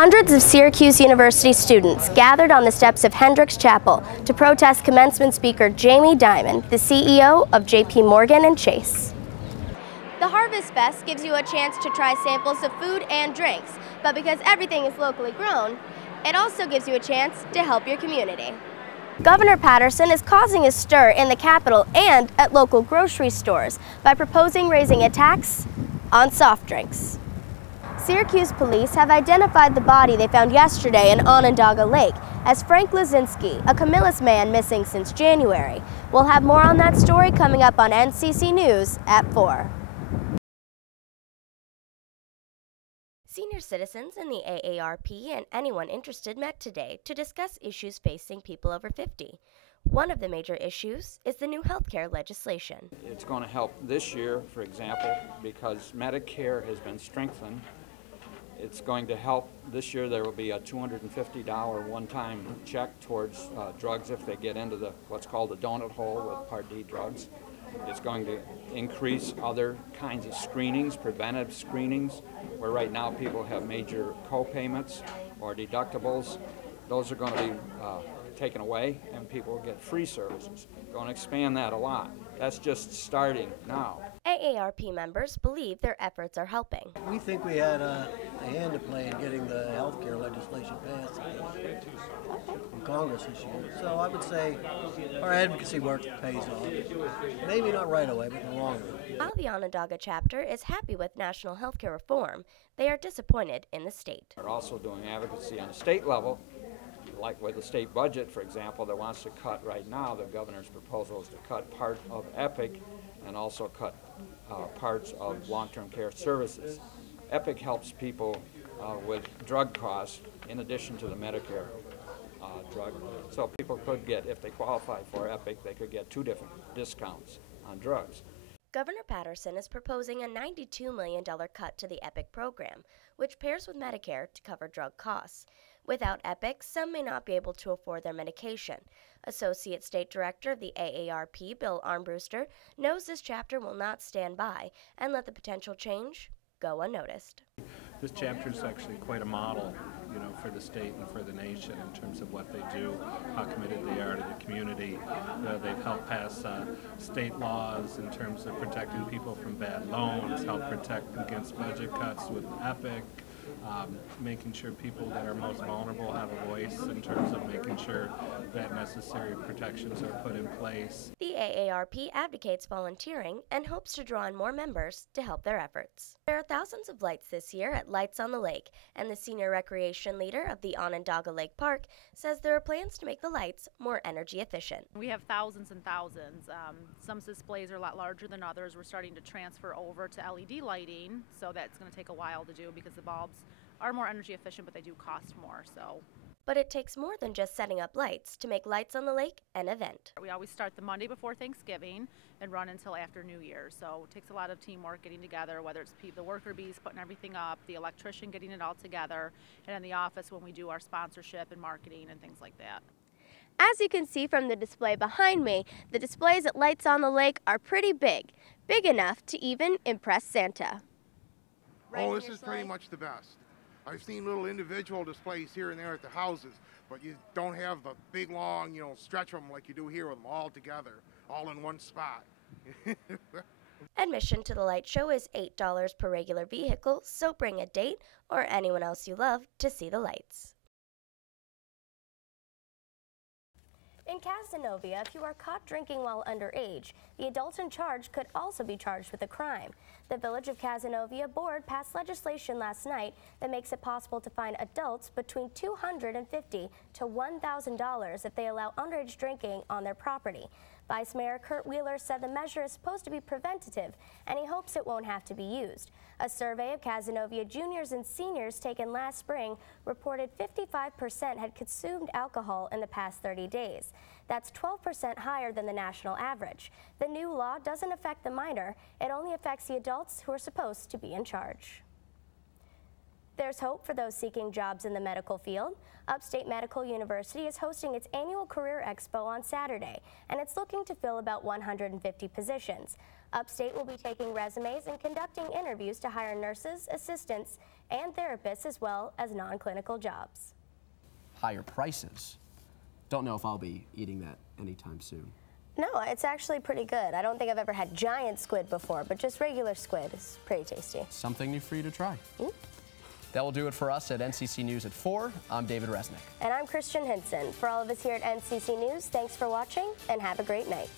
Hundreds of Syracuse University students gathered on the steps of Hendricks Chapel to protest commencement speaker Jamie Dimon, the CEO of JP Morgan and Chase. The Harvest Fest gives you a chance to try samples of food and drinks, but because everything is locally grown, it also gives you a chance to help your community. Governor Paterson is causing a stir in the Capitol and at local grocery stores by proposing raising a tax on soft drinks. Syracuse police have identified the body they found yesterday in Onondaga Lake as Frank Lazinski, a Camillus man missing since January. We'll have more on that story coming up on NCC News at 4. Senior citizens in the AARP and anyone interested met today to discuss issues facing people over 50. One of the major issues is the new healthcare legislation. It's going to help this year, for example, because Medicare has been strengthened. It's going to help this year. There will be a $250 one-time check towards drugs if they get into what's called the donut hole with Part D drugs. It's going to increase other kinds of screenings, preventive screenings, where right now people have major co-payments or deductibles. Those are going to be taken away and people will get free services. Going to expand that a lot. That's just starting now. AARP members believe their efforts are helping. We think we had a hand to play in getting the health care legislation passed in Congress this year. So I would say our advocacy work pays off. Maybe not right away, but in the long run. While the Onondaga chapter is happy with national health care reform, they are disappointed in the state. We're also doing advocacy on a state level, like with the state budget, for example, that wants to cut right now. The governor's proposal is to cut part of EPIC and also cut parts of long-term care services. EPIC helps people with drug costs in addition to the Medicare drug. So people could get, if they qualify for EPIC, they could get 2 different discounts on drugs. Governor Paterson is proposing a $92 million cut to the EPIC program, which pairs with Medicare to cover drug costs. Without EPIC, some may not be able to afford their medication. Associate State Director of the AARP, Bill Armbruster, knows this chapter will not stand by and let the potential change go unnoticed. This chapter is actually quite a model, for the state and for the nation in terms of what they do, how committed they are to the community. They've helped pass state laws in terms of protecting people from bad loans, help protect against budget cuts with EPIC, making sure people that are most vulnerable have a voice in terms of making sure that necessary protections are put in place. The AARP advocates volunteering and hopes to draw in more members to help their efforts. There are thousands of lights this year at Lights on the Lake, and the senior recreation leader of the Onondaga Lake Park says there are plans to make the lights more energy efficient. We have thousands and thousands. Some displays are a lot larger than others. We're starting to transfer over to LED lighting, so that's going to take a while to do because the bulbs are more energy efficient, but they do cost more. But it takes more than just setting up lights to make Lights on the Lake an event. We always start the Monday before Thanksgiving and run until after New Year's. So it takes a lot of teamwork getting together, whether it's the worker bees putting everything up, the electrician getting it all together, and in the office when we do our sponsorship and marketing and things like that. As you can see from the display behind me, the displays at Lights on the Lake are pretty big enough to even impress Santa. Oh, this is pretty much the best. I've seen little individual displays here and there at the houses, but you don't have the big, long, stretch them like you do here with them all together, all in one spot. Admission to the light show is $8 per regular vehicle, so bring a date or anyone else you love to see the lights. In Cazenovia, if you are caught drinking while underage, the adult in charge could also be charged with a crime. The Village of Cazenovia Board passed legislation last night that makes it possible to fine adults between $250 to $1,000 if they allow underage drinking on their property. Vice Mayor Kurt Wheeler said the measure is supposed to be preventative, and he hopes it won't have to be used. A survey of Cazenovia juniors and seniors taken last spring reported 55% had consumed alcohol in the past 30 days. That's 12% higher than the national average. The new law doesn't affect the minor, it only affects the adults who are supposed to be in charge. There's hope for those seeking jobs in the medical field. Upstate Medical University is hosting its annual Career Expo on Saturday, and it's looking to fill about 150 positions. Upstate will be taking resumes and conducting interviews to hire nurses, assistants, and therapists, as well as non-clinical jobs. Higher prices. Don't know if I'll be eating that anytime soon. No, it's actually pretty good. I don't think I've ever had giant squid before, but just regular squid is pretty tasty. Something new for you to try. That will do it for us at NCC News at 4. I'm David Resnick. And I'm Christian Hinson. For all of us here at NCC News, thanks for watching and have a great night.